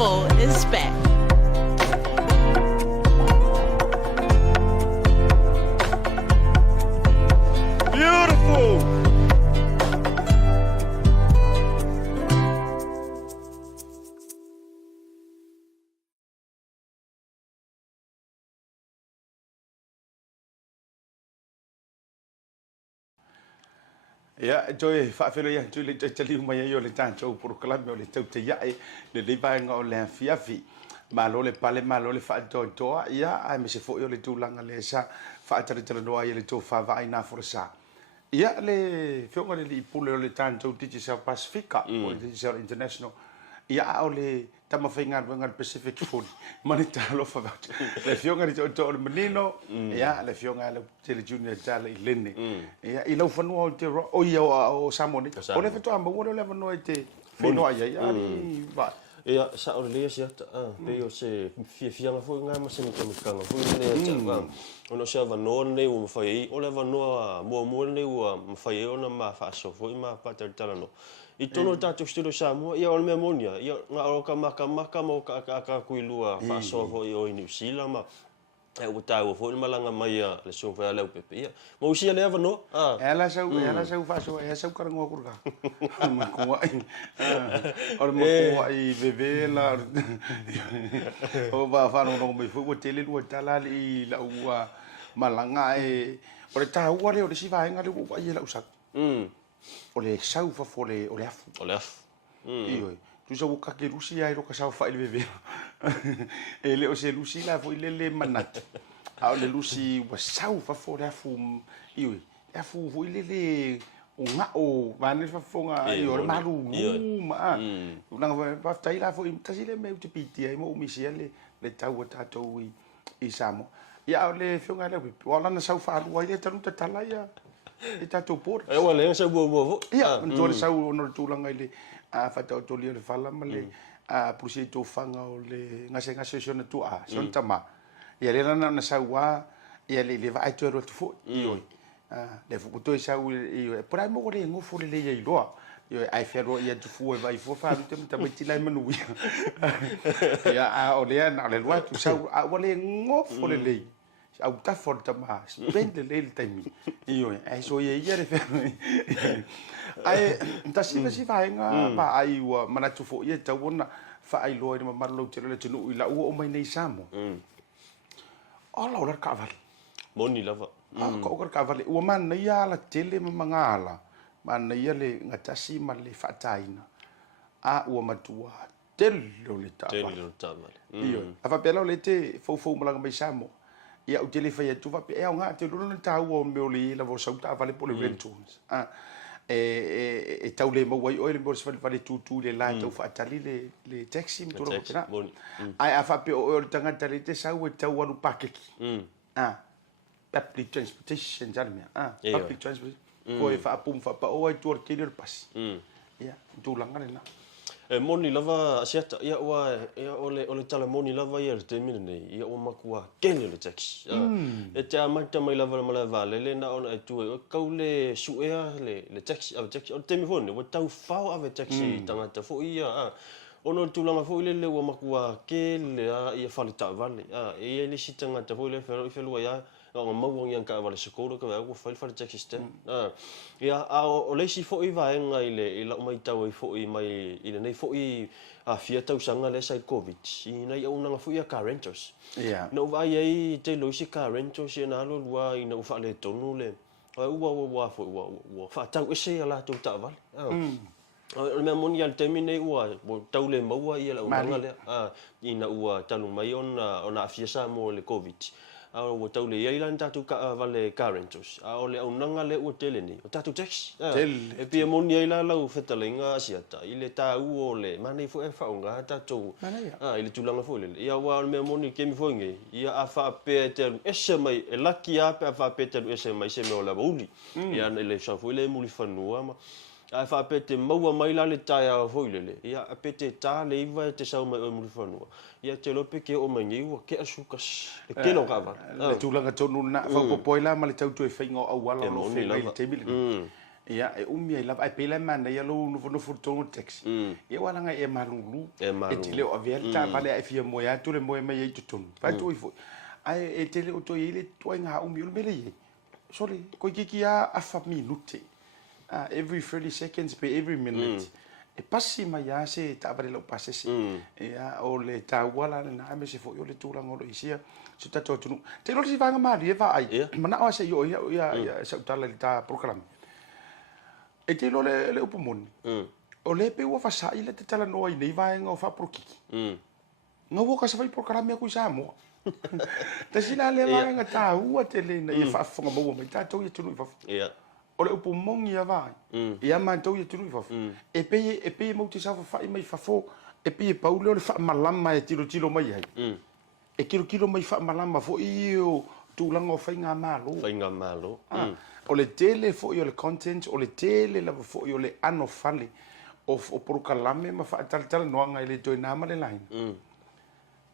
Beautiful is back. Beautiful. Ya, joy whaafero ia tui le tali mai yo le tanto proklame o le Tautai le levaenga o le fiafi malo le pale malo le whaatoa ia ai me se fo yo le tūlanga le sa whaataritara noa ia le tō whawai na Folasa. Ia le whionga le ipule o le tanto Titi South Pacifica o le Titi South International ia o le tama whainga wenga Pacific Food mani talo whawa le whionga le tō o le manino ia le whionga le tele junior Talai Lene ia i lau whanua o te o ia o Samoa o le whatua amba ua le whanua i te whenua ia ia ni va ia sa o le Asiata pe o se fianga foi nga ma se mikanga foi le tanga ono se vanoa nei o mafai o le vanoa mo nei o mafai ona ma fa so foi ma pa talano I tono tātou stilo Samoa, ia o le mea monia, ia ngā oka maka mo ka kuilua whaasoa hoi o i New Zealand, ma e o tāua hoi malanga mai le song whai a Leaupepe, ia. Ma usia le awa no? E la sau whaasoa, e sau karangoa kuruka. Makua i, o le makua i vevela, o wa whanongo mai fua tele lua talali i la ua malanga e, o le tāua le o le sivaenga le ua i e la usak. O le sau fa fole o le afu. O le afu. Ioi. Tu sa wuka ke lusi ai roka sau fa ile veve. E le o se lusi la fo ile le manat. A o le lusi wa sau fa fole afu. Ioi. Afu fo ile le o nga o vane fa fonga i o le malu ma. Unanga fa tai la fo tasi le me te piti ai mo misi le tau tatou i Samoa. Ia o le fonga le o lana sau fa lu ai tanu ta talaya. E tātou pōra. E wale, e sau bua. Ia, tōre sau ono le tūlanga i le whatau tōli o le whalama le pusi i tō whanga o le ngase siona tua, siona tama. Ia le rana na sau wā, ia le vai tō ero tu fōi, ioi. Le fukuto i sau ioi, pora mo le ngofo le leia i loa. Ioi, ai whero ia tu fōi vai fōi wharu te mita mai tilai manu ia. Ia, o lea na le loa tu sau, a wale ngofo le leia. Au tafor tama spende le taimi io ai so ia le fe ai tasi si vaenga ba ai wa mana tu fo ia ta wona fa ai lo ma marlo te le tunu ila o mai nei Samoa ala ora cavali moni lava ko ora cavali o man ia la tele mangala man ia le ngatasi ma le fataina a o matua telo le ta io ava pelo le te fo malanga mai Samoa ia o tele fai tu va e nga te lona tau o me oli la vo sauta vale por le rentals e tau le mo wai o le mo se vale tu le la tau fa tali le taxi mo to na ai a fa pe o le tanga tali te sau e tau anu pakeki public transportation jarmia public transportation ko e fa pum fa pa o ai tu ke le pas ia tu langa na E moni lava Asiata ia o le tala moni lava ia te mina nei ia o makua kene le taxi e te amata mai lava mala vale le na ona e tu o kaule suea le taxi o te mi fone o tau fao ave taxi tangata fo ia ono tulanga fo ile le o makua kele ia falita vale ia le sitanga fo ile felo ia o mau yang ka vale sekolo ka o fal taxi system ia o le si fo i vaenga ile ila mai tau i fo i mai ile nei fo i a fia tau sanga le sai covid ina ia una fo ia car rentals no vai ai te lo si car rentals ina lo lua ina u fa le tonu le wa fa tau ese ala tu ta vale o me monial termine ua tau le maua ia la una le ina ua tanu mai ona fia sa mo le covid o tau le ilan tatu ka vale currentos o le unanga le o tele ni o tatu tax e pia moni ila la u fetalinga Asiata ile ta u le mani fo e fa unga tatu ile tulanga fo le ia wa me moni ke mi fo nge ia afa pe te ese mai e laki a pe afa pe te ese mai se me o la uli ia le sa fo le muli fanua ma a fa pe te maua mai la le taia fo le ia pe te ta le iva te sa mai o muli fanua ia te lope ke o mai ua ke asukas ke no kava le tulanga tonu na fa poila ma le tau tu e fainga au wala no fe le tebili ia e umi ai lava ai pele mana ia lo no futongo taxi ia wala nga e malulu e tile o avel ta vale ai fia moya tu le moya mai tutun pa tu ifo ai e tele o to ile to nga umi le mele sorry ko kiki a fa minute every 30 seconds per every minute e passi mai ya se ta vale lo passe se ia o le ta wala na me se fo yo le tula ngolo isia se ta to tunu te lo si vanga mali e va ai mana o se yo ia sa tala le ta program e te lo le upumoni o le pe ua fasai le te tala noa i nei vaenga o whaporokiki nga woka sa vai programe aku i Samoa ta sila le vaenga ta ua te le na i whaafonga maua mai tātou i tunu i whafu o le upumongi a vai i a mātou i tunu i whafu e pe mau te sawa whai mai whafo e pe paule o le whaamalama e tilo mai ai e kilo mai whaamalama fo i o tūlanga o whainga malo o le tele fo i o le content o le tele lava fo i o le ano fale o porukalame ma whaataltala noanga i le toi nama le laina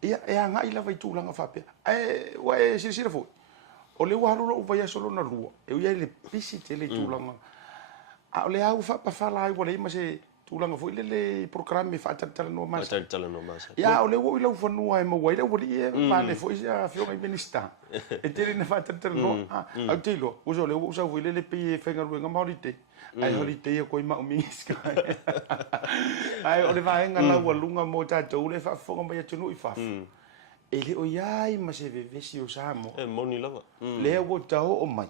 ia e anga i lava i tūlanga whapea wa e sirisira fo o le wahalolo o vai asolo na lua e ui ai le pisi tele tūlanga o le au whapawhala ai wale ima se tūlanga fo i le programe whaataltala noa masa ia o le wo i lau whanua e mawai lau wali e mane fo i a whionga i minista e tele na whaataltala noa au teilo uso le wo usau fo i le pi e whenga ruenga maorite ai holiday ko ima umiska ai o le vaenga lau alunga mo tātou le whaafonga mai atunu i whafu e le o iai ma se vevesi o Samoa e moni lava le wo ta o mai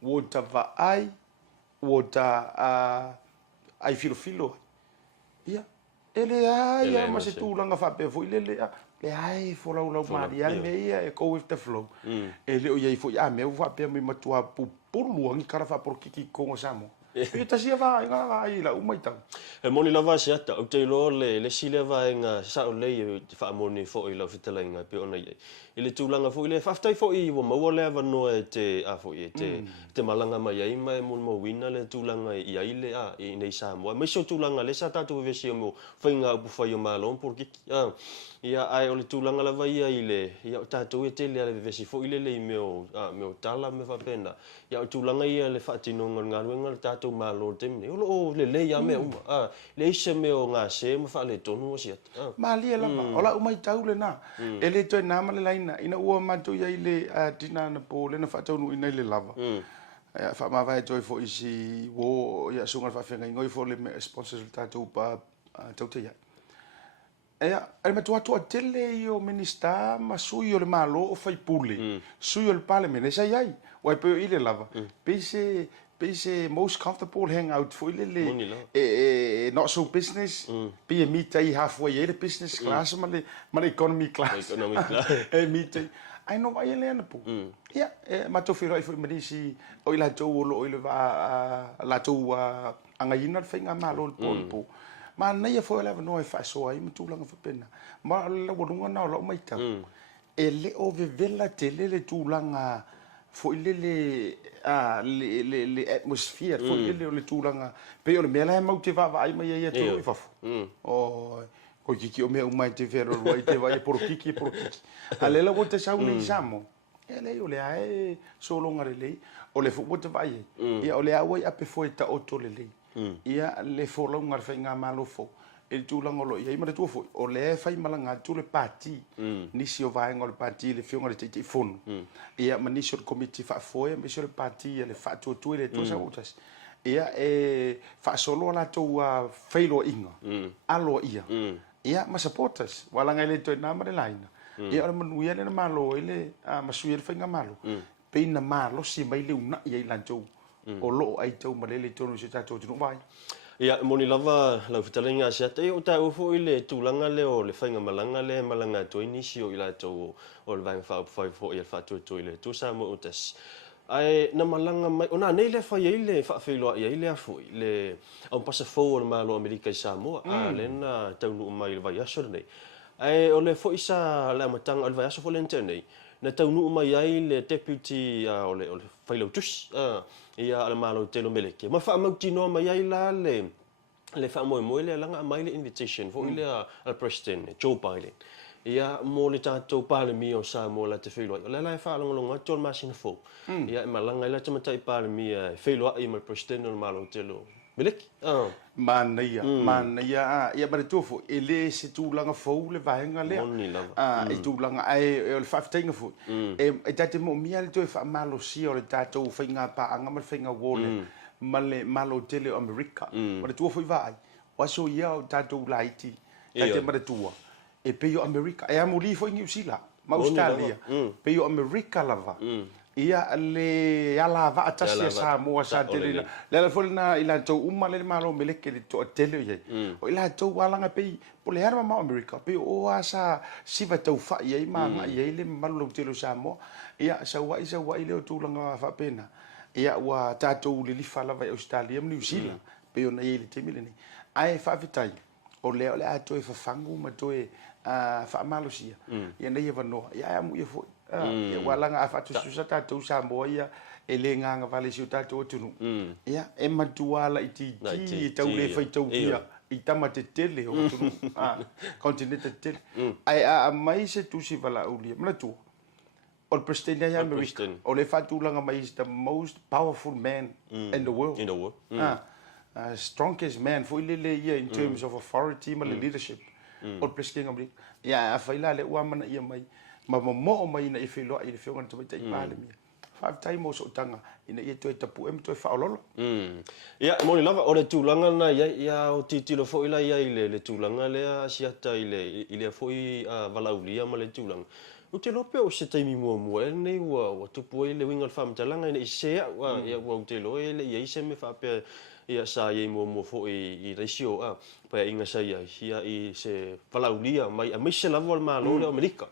wo ta va ai wo ta ai filo ia ele ai ma se tūlanga whapea fo i le ai fo lau maria me ia e go with the flow ele o iai fo ia me whapea mai matua pupuru ngi kara whaporokiki kongo Samoa e tasi va ai la umai tau e moni lava Asiata o te lo le sile va nga sa o le fa moni fo i la fitalenga pe ona ia i le tūlanga fo i le whaftai fo i wa maua le ava noa te a fo i te malanga mai ai mai mon mo wina le tūlanga i ai le i nei Samoa mai so tūlanga le sa tatu vesi mo whainga upu whai o malon porkiki ia ai o le tūlanga lava ia i le ia o tātou e te lea le vesi fo i le meo tala me whapena ia o tūlanga ia le whaatinonga ngaruenga le tātou malo te mene o le ia mea uma le ise meo ngā se ma wha le tonu o Asiata malia lama o la umai tau le na e le toi nama le laina ina ua matu ia i le tina na po le na whaataunu ina i le lava wha mawai toi fo isi wo ia sunga whawhenga ingoi fo le sponsors le tātou pa Tautai ai matua tua tele i o minista ma sui o le malo o fai pule sui o le parliament e sai ai wai pe i le lava Peise most comfortable hangout for le not so business be a meet ai halfway the business class ma le economy class e meet ai no vai le na pu ia ma to firo i medisi o ila to o ile va la to anga ina fenga malo po ma nei fo le no fa so ai tu langa fa pena ma le wonga na lo mai ta e le o vela tele le tu langa fo le atmosphere fo le tūlanga pe o le mea lai mau te whawa ai mai ia tū i whafu o ko kiki o mea umai te whero rua i te vai e porokiki a lela o te sau nei Samoa e lei o le ae solonga le lei o le fupo te vai ia o le awai ape fo e ta oto le lei ia le wholaunga le whainga malo fo e tūlanga lo ia ima le tua fo o le whai malanga tu le pati nisi o vaenga o le pati le whionga le te fonu ia ma nisi o le komiti whaafoe ma nisi o le pati ia le whaatuatue le tua sa utas ia e whaasolo la tau whailo inga alo ia ma supporters walanga le toi nama le laina ia o le manuia le na malo ele masuia le whainga malo peina malo si mai le una ia i lantou o loo ai tau ma le tonu se tātou tunu vai ia moni lava lau fitalenga Asiata o tau fo i le tūlanga le o le whainga malanga toi nisi o i la tau o le vaenga whaupwhai fo i le whaatuatui le tu Samoa utas ai na malanga mai ona nei le whai i le whaafeiloa i le afu le au pasa fo o le malo Amerika i Samoa le na taunu mai le vai aso nei ai o le fo isa le amatanga o le vai aso fo le nei na taunu mai ai le deputy o le whailau tusi ia ala malo telo meleke ma fa mau tino mai ai la le fa mo le langa mai le invitation fo ile al president Joe Biden ia mo le tātou palemi o Samoa la te wheloa. O le whaalongalonga, John Masinafo. Ia malanga ila tamatai palemi wheloa i mai president o le malo telo. Meleki? Mana ia mare tuafo, ele se tūlanga fau le vahenga lea. Moni lava. E tūlanga ai o le whaftainga fu. E tate mo mia le toi whaamalo sia o le tātou whainga paanga ma le whainga wole. Ma le malo tele o Amerika. Mare tuafo i vai. Waso ia o tātou laiti. Tate mare tua. E peo Amerika. E amo li fo i New Zealand. Ma Australia. Peo Amerika lava. Ia le ala va atasi Samoa sa tele le folna ila to umma le malo meleke le to tele ye o ila to wala pe po le arma ma America pe o asa siva to fa ye ma ye le malo tele Samoa ia sa wa ile to langa fa pena ia wa tato le fala va Australia New Zealand pe ona ye le temile ni ai fa vitai o le ato e fa fangu ma to e fa malo sia ia nei va no ia mu ye fo wala nga fa tu sa tatou Samoa ia e le nganga vale si tatou tunu ia e matuala iti tau le fai tau ia i tama te tele o tunu continente tele ai a mai se tu si vala ulia mala tu o president ya America o le fatu langa mai is the most powerful man in the world strongest man for ile ia in terms of authority ma leadership o president America ia a faila le ua mana ia mai ma mo mai na ifelo i le fionga to mai pale mi 5 time so tanga ina ia to tapu em to fa ololo ia mo lava o le tulanga na ia o titilo fo ila ia le tulanga le asiata ile fo i valaulia ma le tulanga o te lope o se taimi mo nei wa tupu ile winga fam talanga ina se wa ia wa te lo ile ia se me fa pe ia sa ye mo fo i ratio pa inga sa ia i se valaulia mai a mise lava ma lo le Amerika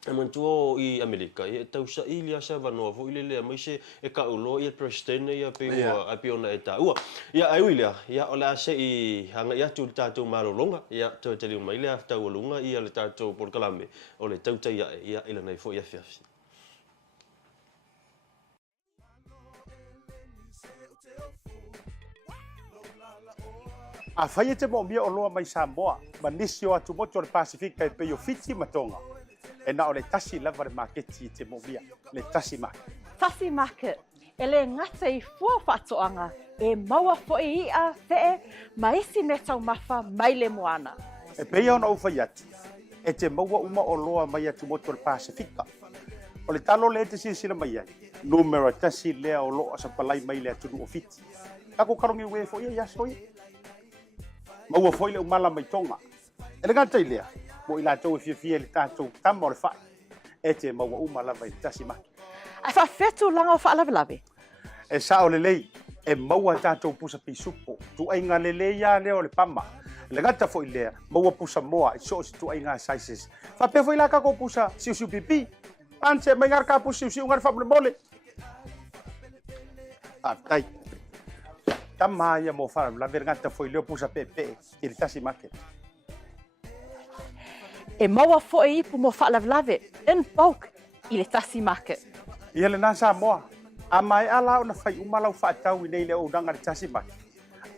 e mantuo i Amerika e tau sa ilia sa vanoa fo ile le mai se e ka ulo i president ia pe a piona e ta ua ia ai ulia ia ola se i hanga ia tu tatu marolonga ia to te mai le tau lunga ia le tatu por kalame o le tautai ia ila nei fo ia fiafi a fai te mo mia o loa mai Samoa ma nisi o atu moto le Pasifika e pe o fiti matonga e na o le tasi lava le maketi te mo mia le Tasi Market. Tasi Market e le ngata i fua whatoanga e maua fo i ia fee ma isi me tau mafa mai le moana. E peia ona ufai atu e te maua uma o loa mai atu moto le Pasifika. O le talo le te sila mai ai numero tasi lea o loa sa palai mai le atu o fiti. Kako karongi ue fo ia soi. Maua foi le umala mai tonga. E le ngata i lea mo ila tau e fia le tātou tama o le whai. E te maua umala mai Tasi Market. Ai whawhetu langa o whaalawe. E sa o le lei, e maua tātou pusa pisupo. Tu ai ngā le lei ia lea o le pama. Le ngata foi lea, maua pusa moa, i so si tu ai ngā sizes. Whapea foi la kako pusa siu pipi. Anse mai ngar ka pusa siu ngar whamule mole. Tai. Tama ia mo whaalawe ngata foi leo pusa pepe i le Tasi Market. E maua fo e ipu mo whaalawe in bulk i le Tasi Market. Ia le nā Samoa, a mai ala o na whai umalau whaatau i nei le ouranga le Tasi Market.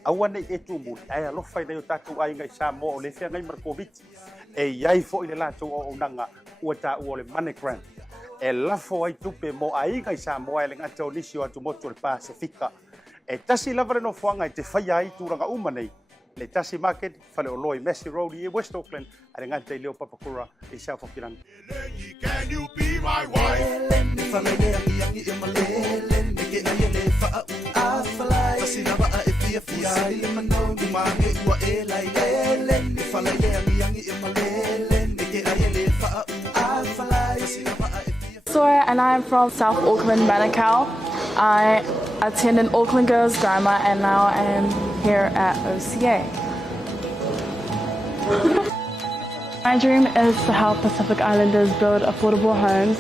Aua nei e tu muli, ai alofai nei o tātou ai ngai Samoa o le whea ngai Markoviti. E iai fo i le lātou o ouranga ua tā ua le MoneyGram. E lafo ai tupe mo ai ngai Samoa e le ngata o nisi o atu motu le Pasifika. E tasi lava le no fuanga i te whai ai tūranga uma nei. Le Tasi Market, whale o loi Massey Road i West Auckland, a le ngata i leo papakura i South Auckland. Can you be my wife? Soya and I am from South Auckland, Manukau. I attended Auckland Girls Grammar and now I am here at OCA. My dream is to help Pacific Islanders build affordable homes.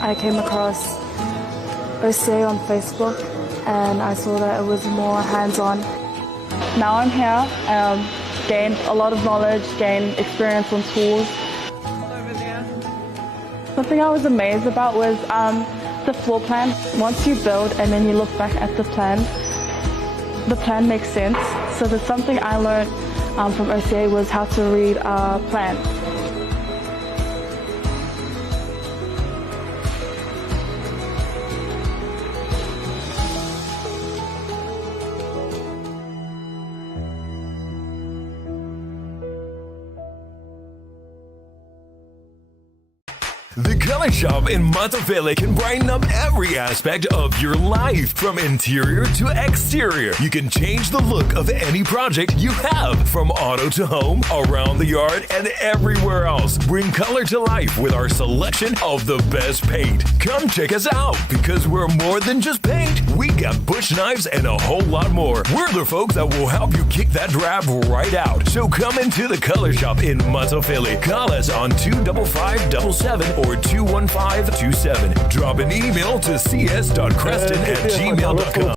I came across OCA on Facebook and I saw that it was more hands-on. Now I'm here, gained a lot of knowledge, gained experience on schools. Something I was amazed about was the floor plan. Once you build and then you look back at the plan makes sense. So that's something I learned from OCA was how to read plans. The Color Shop in Matavele can brighten up every aspect of your life, from interior to exterior. You can change the look of any project you have, from auto to home, around the yard, and everywhere else. Bring color to life with our selection of the best paint. Come check us out, because we're more than just paint. We got bush knives and a whole lot more. We're the folks that will help you kick that drab right out. So come into the Color Shop in Matavele. Call us on 25577 or 21527. Drop an email to cs.creston@gmail.com.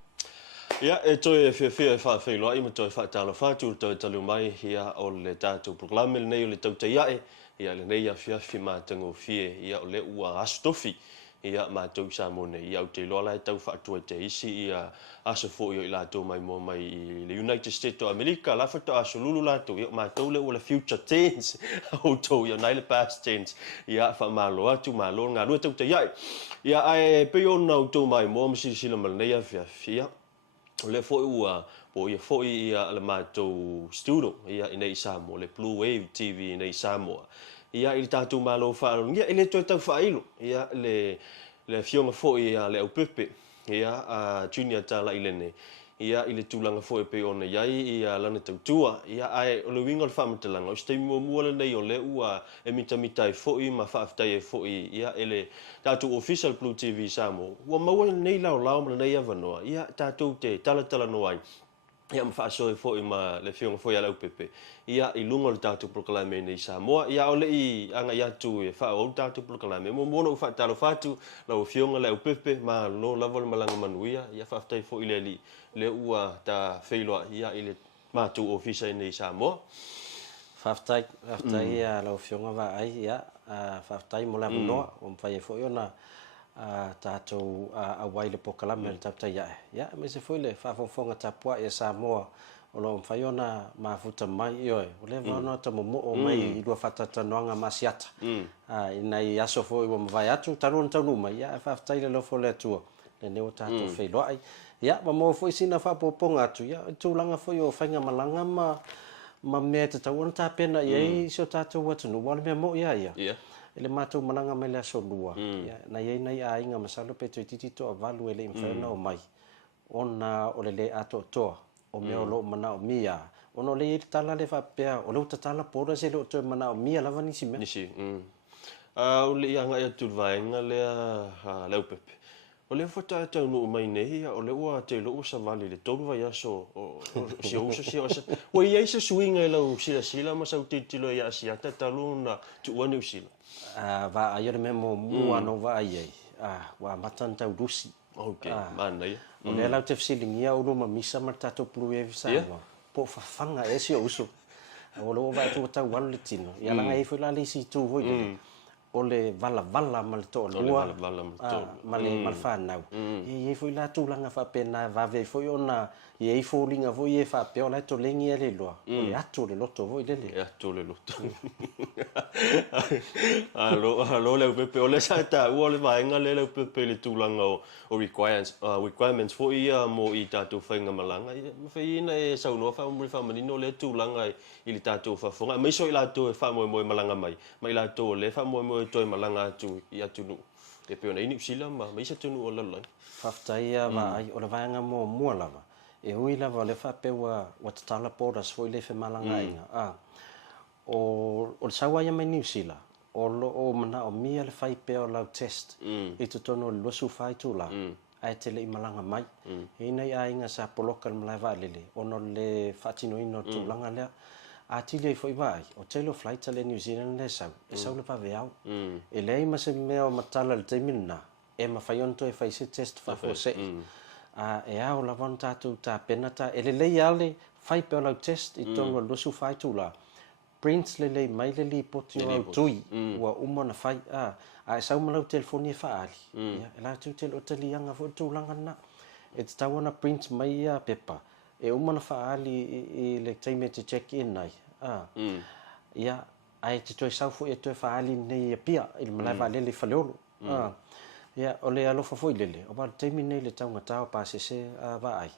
Ia e toi e whawhailoa I ma toi whaatalo whātu toi talu mai hia o le tātou proklame le nei o le Tautai ia le nei a whiawhi mātango whie ia o le ua astofi ia mātou Samoa nei ia o te loa lai tau whaatua te isi ia aso fo i lātou mai mo mai I le United States of America la whata aso lulu lātou ia mātou le ua le future tense o tau ia nei le past tense ia whamalo atu malo ngā rua Tautai ia ai pe ona o tau mai mo masirisila malanei a whiawhi ia o le foi ua po ia foi ia le mātou studio ia I nei Samoa le Bluwave TV nei Samoa ia I tātou malo whaalongia I le toi tau whailo ia le fionga foi ia le Leaupepe ia Junior Talai Lene ia I le tūlanga foi pe ona iai ia lana tautua ia ai o le winga o le whamatalanga o stei mua le nei o le ua e mitamitai foi ma whaaftai e foi ia ele tātou official BluTV Samoa ua maua nei lao ma nei avanoa ia tātou te talatala noai ia ma whaasoe foi ma le fionga foi a Leaupepe ia I lunga le tātou proklame nei Samoa ia o le I anga iatu e whao tātou proklame mo mona u whaatalo whātu lau fionga Leaupepe ma lo lava le malanga manuia ia whaaftai foi le ua ta whailoa ia I le mātou ofisa nei Samoa Whaftai ia lau fionga wa ai ia whaftai mo la manoa o mwhai e foi ona tātou awai le pokalame le Tautai ia me se foi le whafonga tapua e Samoa o lo mwhai ona mafuta mai ioe o le vana ta momo o mai I lua whatatanoanga ma Asiata inai aso foi o mwhai atu tanu mai ia whaftai le lofo le atua le neo tātou whailoa ai ia ma mo foi sina whapoponga atu ia tūlanga foi o whainga malanga ma mea te tau ona tāpena iei so tātou atunu wale mea mo ia ele mātou malanga mai le aso lua na iei nei a inga masalo pe toi titi toa valu ele imwhaina o mai ona o le ato toa o mea o loo mana o mia ona o le iei tala le whapea o leo tatala pora se leo toi mana o mia lava nisi mea o le ianga ia tulvaenga lea Leaupepe o le whata tau no mai nei o le ua te loo sa vali le tolu vai aso o si osa o iei se suinga e lau sila ma sau titilo ia Asiata talu na tuua ni usila va ai le memo mua no va ai wa matan tau rusi mana ia o le lau te fsilingia o ma misa ma tatou Bluwave Samoa po fafanga e si uso o lo va tu tau wal le tino ia langa e foi la le si tu voi o le vala ma le to lua ma le malfanau e foi la tu langa fa pena va ve foi ona e foi linga voi e fa pe ona to lengi e le loa o le atu le loto voi le atu le loto alo Leaupepe o le sa ta o le vaenga le Leaupepe le tūlanga o requirements foi ia mo I tātou whainga malanga ma whaina e saunoa wha manino le tūlanga I le tātou whafonga mai so I lātou e wha malanga mai lātou le wha toi malanga atu I atunu e pe ona ini usila ma isa tunu o lalai whaftaia wa ai o le vaenga mo mua lava e hui lava le whapewa wa tatala poras foi le whe malanga inga o le sawa ia mai New Zealand o mana o mia le whai peo lau test I tu tono le luasu whai tūla ai te le I malanga mai e nei a inga sa poloka le malai wa lele ono le whatino ino tūlanga lea a tili ai foi vai o telo flight le New Zealand le sau e sau le pave au e lei ma se mea o matala le temina e ma fai onto e fai se test fa fo se e au la von tatu ta penata e le lei ale fai pe o test I tono lo su fai tula prints le mai le li poti o tui wa umona fai a sau ma lau telefoni fa ali e la tu tel o telianga fo tulanga na e tawana print mai a pepa e umana fa ali I le time to check in nai ia ai te toi sau fo e toi fa ali nei pia I malai va le faleolo ia o le alofa foi lele o ba time nei le taunga tau pa se va ai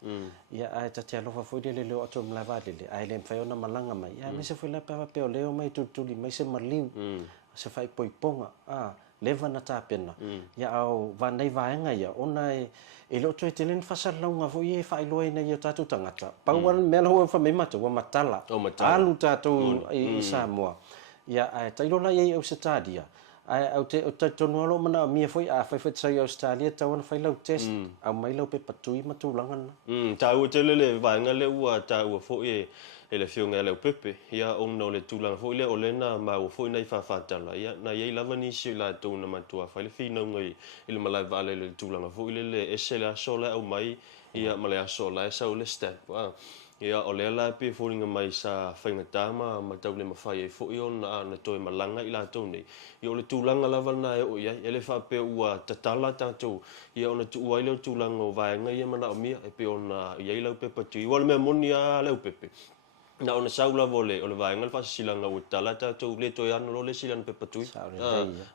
ia ai te alofa foi lele le o to malai va lele ai le fai ona malanga mai ia me se foi la pa pe o leo mai tu mai se marlin se fai poiponga leva na tapena ia au vanai vaenga ia ona e lo toi te len fasalauga foi e faailoa ina ia tatou tagata pauala mea lau fa mai mata ua matala alu tatou i Samoa ia ai tailona ia Australia ai au te tonu alo mana mia foi a fai sai Australia tau na fai lau test au mai lau pe patui matulanga na tau te le vaenga le ua tau foi e le fionga Leaupepe ia ona le tulanga foi le olena ma o foi nei fafatala ia na ia lava ni si la tona matua fai le fina ngai ile malai vale le tulanga foi le esela sola au mai ia malai sola esa o le step ia o le la pe foringa mai sa fainga tama ma tau le mafai e foi ona na toi malanga ila tone ia o le tulanga lava na o ia ele fa pe ua tatala tatou ia ona tu ai le tulanga o vaenga ia mana o mia e pe ona ia Leaupepe tu i wala me monia Leaupepe na ona saula vole o le vaenga fa silanga o tala tatou le toi ana lo le silanga pe patui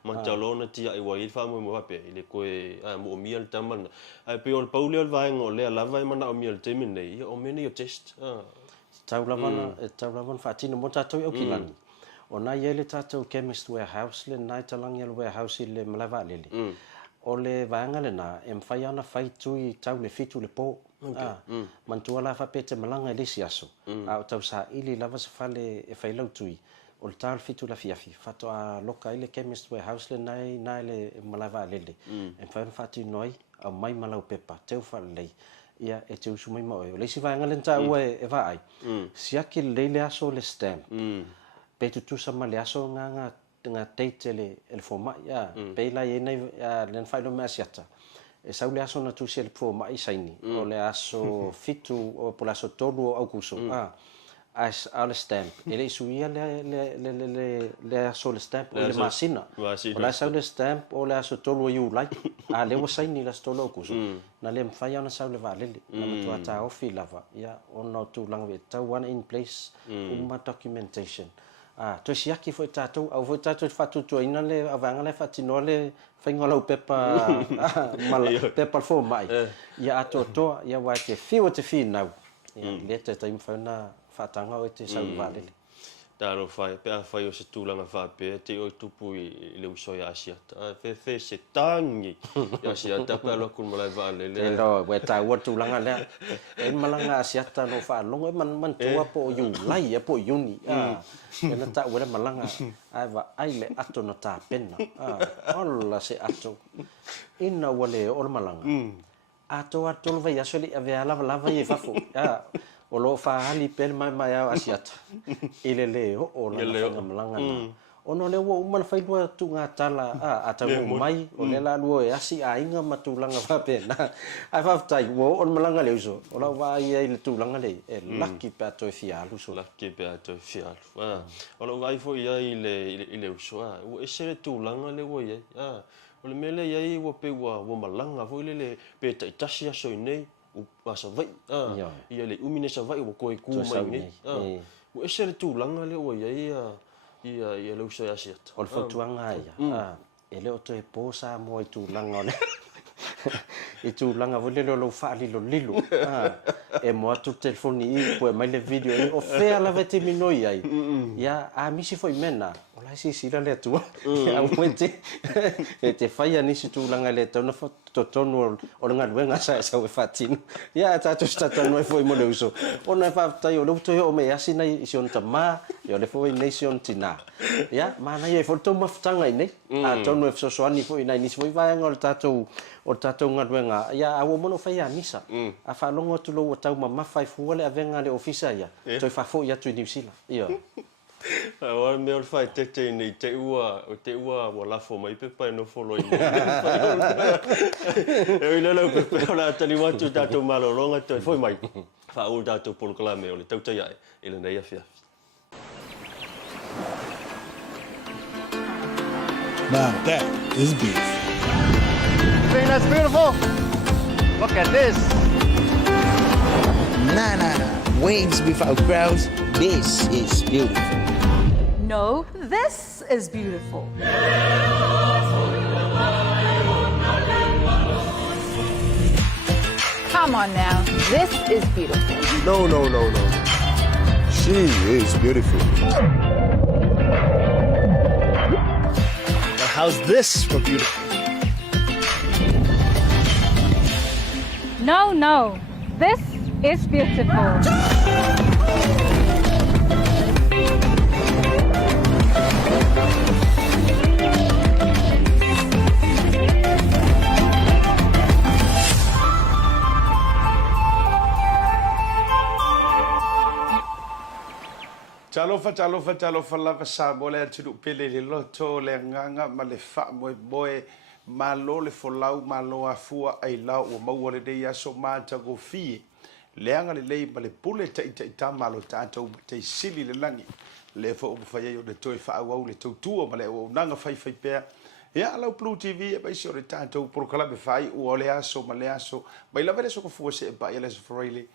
ma talona tia e wai fa mo ape ile koe mo mia le tamana ai pe o paule o vaenga o le lava e mana o mia le temine ia o meni o test taulavan faatino mo tatou au kilani ona ia le tatou chemist warehouse le nai talangi le warehouse le malava lele o le vaenga lena e mawhai ana whai tui tau le fitu le po mantua la whapete malanga e lesi aso o tau sa ili lava se whale e whai lau tui o le tau fitu la fiafi whato a loka i le chemist warehouse le nai le malava lele e mawhai ana whati noi au mai malau pepa teu whale lei ia e te usu mai maoe o leisi vaenga le nta ua e vaai siaki le le aso le stamp pe tutusa ma le aso nga teite le forma ia pe la ye nei len failo me asiata e sau le aso na tu se le forma i saini o le aso fitu o po le aso tolu au kuso as al stamp ele suia le aso le stamp o le masina o le aso le stamp o le aso tolu iu lai a le o saini la stolo kuso na le mfai ana sau le valele na matua ta ofi lava ia ono tu langwe tau one in place uma documentation to siaki foi tatou au foi tatou fatutu ina le avanga le fatino le faingola o pepa pepa fo mai ia atoto ia wa te fi nau le te taim fauna fatanga o te sau vale taro fai pe fai o se tulanga fa pe te o tupu i le uso ya Asiata fe se tangi ya Asiata pe lo kun malai vale le lo we ta wo tulanga le e malanga Asiata no fa longo man tua po yu lai po yuni e na ta wera malanga ai va ai le ato no ta pena olla se ato ina wale o malanga ato vai asoli ave lava ye fafo o lo fa hali pel mai Asiata ile le o la malanga ono le wo man fai lua tu nga tala ata mai o le la lua e asi ainga matulanga fa pena ai fa tai wo on malanga le uso o la va ia le tulanga le e lucky pa to fialu so lucky pa to fialu o la vai fo ia ile uso o ese tulanga le wo ia o le mele ia wo pe wo malanga fo ile pe tasi aso nei o sa vai ia le umine sa vai o koe ku mai nei o ese tulanga le wo ia le uso ya Asiata o le fotuanga ia ele o te posa mo i tulanga ole i tulanga vole lo fa lilo e mo atu telefoni i po mai le video e o fea la vete minoi ai ia a misi foi mena o la si sira le tua a muente e te fai ni si tulanga le tona foto tonu o nga luenga sa e fatino ia tatu stata no foi mo le uso o na fa tai o lo to o me asina i sion tama yo le foi nation tina ia mana ye foto maftanga nei a tonu e so ani foi nai ni foi vai ngol tatu o tatou ngaluenga ia a mono fai a misa a fa longo tu lo tau mama fai fuale avenga le ofisa ia toi fa fo ia tu New Zealand ia o me o fai te nei te ua wala fo mai pe pa no follow i e ile lo pe la tali watu tatou malolonga toi foi mai fa o tatou polklame o le tautai ai ile nei afia Now that is beautiful. Think that's beautiful? Look at this. Nah. Waves without crowds. This is beautiful. No, this is beautiful. Come on now, this is beautiful. No. She is beautiful. How's this for beautiful? No, no. This is beautiful. Talofa lava Samoa le atu pele le loto le nganga ma le fa moe malo le folau malo afua ai lau o maua le dei aso mata go fie le anga le lei ma le pule ta malo tatou te sili le langi le fo o fai o le toi fa au le tautua ma le o nanga fai pea ia lau BluTV e bai se o le tatou proklame fai o le aso ma le aso mai lava le so ko fu se ba ile so freile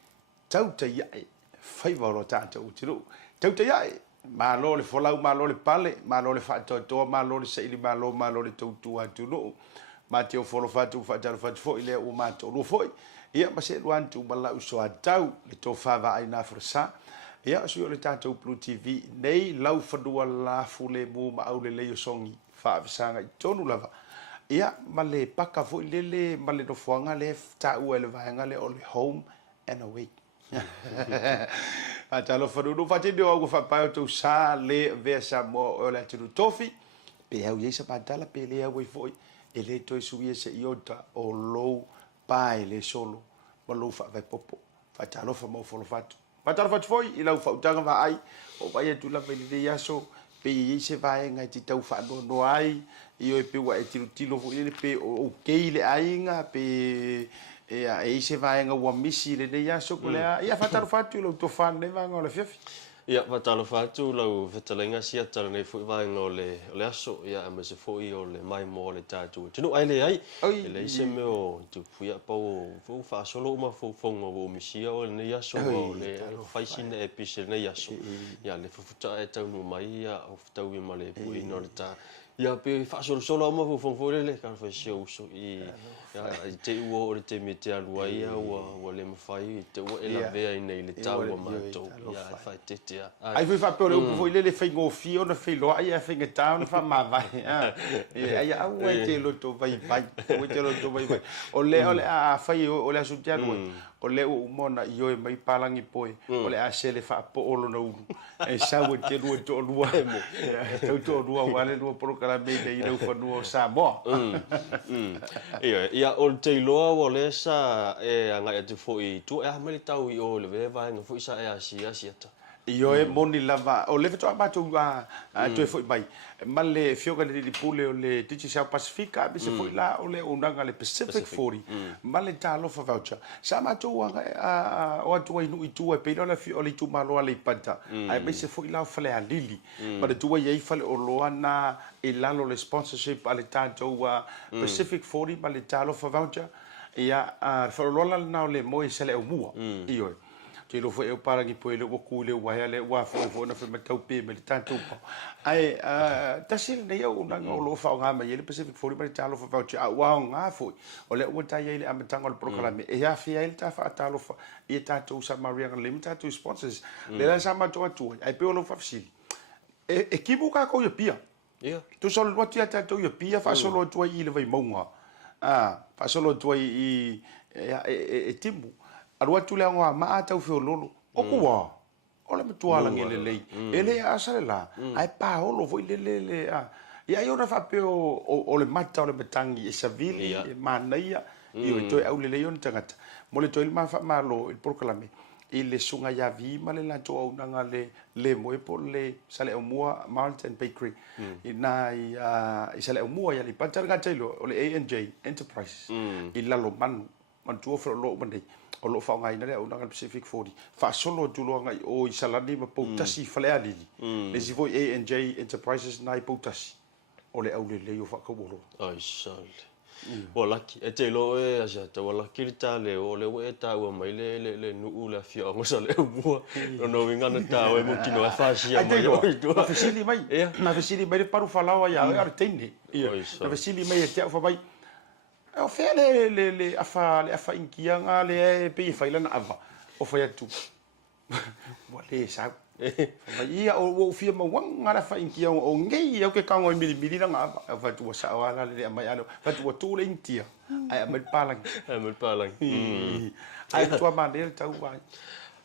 Tautai ai fai va lo tatou tiro Tautai ai malo le folau malo le pale malo le fatoto malo le seili malo le tautua tunu ma te o folo fatu fatalo fatu fo ile o mato no foi ia ma se luantu bala uso atau le to fava ai na frasa ia so le tatou BluTV nei lau fadua la fule mu ma au le le songi fa sanga tonu lava ia ma le paka fo ile ma le no foanga le ta u le vanga le o le home and away Atalo farudu fatindi o go fapai to sa le ve Samoa o le tunu tofi pe au yesa patala pe le au foi e le to suie se iota o low pai le solo ma lo fa vai popo fatalo fa mo folo fatu patalo fatu foi i lau fa utanga va ai o vai tu la veli de yaso pe yese vai ngai ti tau fa no ai io e pe wa e tilo fo ile pe o keile ainga pe e se vai nga wa misi le ya so kula ia fataru fatu lo to fan ne vanga le fifi ia fataru fatu lo fetalenga Asiata nei fu vai ngo le aso ia ma se fo i o le mai mo le tatu tinu ai le ai le se me o tu fu ia po fu fa solo ma fu fongo o misi o le ya so le fai sin e pise ne ya so ia le fu ta e tau no mai ia o tau i ma le fu i no le ta ia pe fa solo ma fu fongo le ka fa show so i te ua o te me te alua ia ua le mawhai te ua e la vea i nei le tau o mātou ia e whai te tea ai fui whapeo le upu le whai ngō na whai loa ia whai nge tau na wha mawai ai au e te loto vai o le a whai o le asu te anua o le u mona i oe mai palangi poe o le a sele wha po olo na unu e sau e te rua to rua tau to rua wale rua porokara me nei rau whanua o Samoa ia o te iloa o le sa e angai atu foi tu e hameli tau i o le vea vaenga foi sa e Asiata io e moni lava o le veto amato a tu e foi mai ma le fioga le pule o le Titi South Pacifica be se foi la o le unanga le Pacific 40 ma le talo fa voucher sa mato o atu i nu i tu e pe la fi o le tu malo le panta ai be se foi la fale a lili ma le tu e fale o loana e lalo le sponsorship ale tanto Pacific 40 ma le talo fa voucher ia fa lola na le mo e sele o mua io te lo foi o para ki poe le o ku le wa le wa fo na fe Taupea me tanto ai tasi nei o na lo fa nga me le Pacific 40 me talo fa voucher wa nga foi o le o ta ile amatanga le programa e ya fi ele ta fa talo fa e tanto sa Maria limited to sponsors le la sa ma to ai pe o lo fa fisi e ki bu ka ko yo pia tu solo lo tia tanto yo pia fa solo to ile vai monga fa solo to i timu Arua tu lea ngoa maa tau whio lolo. Oku wā. Ole me tuala nge le lei. Ele asale la. Ai pā holo voi le. Ia i ona whapeo o le mata o le matangi e savili, e mānaia. Io e toi au le lei o ni tangata. Mo le toi le maa whamalo il porkalame. I le sunga ya vi ma le lanto au nanga le moe po le sale o mua Mountain Bakery. I sale o mua ya li pantara ilo o le A&J Enterprises. I lalo manu. Mantua fra lo mandei. O lo fa ngai na le unanga Pacific 40 fa solo tulo ngai o isalani ma potasi fale ali le si voi A&J Enterprises nai potasi o le au le o fa ko bolo ai sal o laki e te lo e Asiata o laki ta le o le we ta o mai le nu la fio mo sa le bua no vinga na ta o mo kino fa sia mai o tu na fesili mai na fesili mai paru falawa ya ar tene na fesili mai te fa mai o fe le afa inkianga le pe faila na ava o fa tu mo le sa Mai ia o fia mawanga la fa inkia o ngei o ke kango mili na nga fa tu sa wala le mai ano fa tu tu le intia ai mai palang ai tu ma le tau vai